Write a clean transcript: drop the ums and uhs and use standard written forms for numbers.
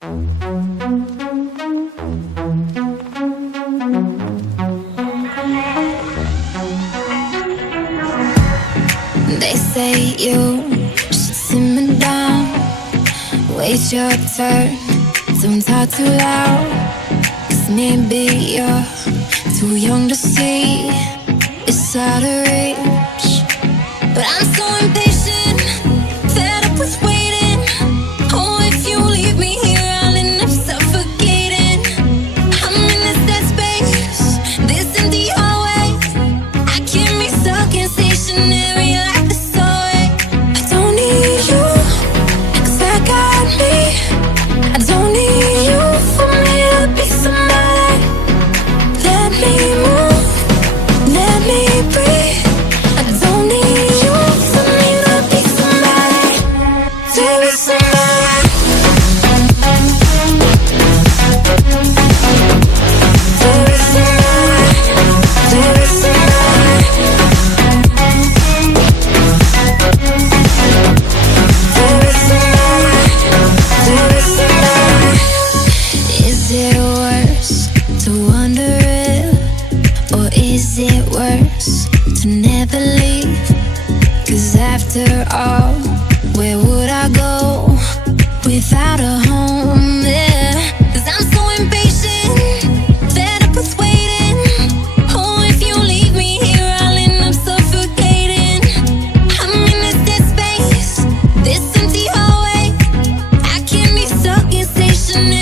They say you should simmer down, wait your turn, don't talk too loud. 'Cause maybe you're too young to see it's out of reach. But I'm so impatient, fed up with waiting. Oh, if you leave me here, I'll end up suffocating. I'm in this dead space, this empty hallway. I can't be stuck in stationary like this hallway. I don't need you, 'cause I got me. I don't need you for me to be somebody. Let me move, let me breathe. I don't need you for me to be somebody. To be somebody. To be somebody. To be somebody. To be somebody. To be somebody. Is it worse to wonder if, or is it worse to never leave? 'Cause after all, where would I go without a home? Yeah. 'Cause I'm so impatient, fed up with waiting. Oh, if you leave me here, I'll end up suffocating. I'm in this dead space, this empty hallway. I can't be stuck in stationary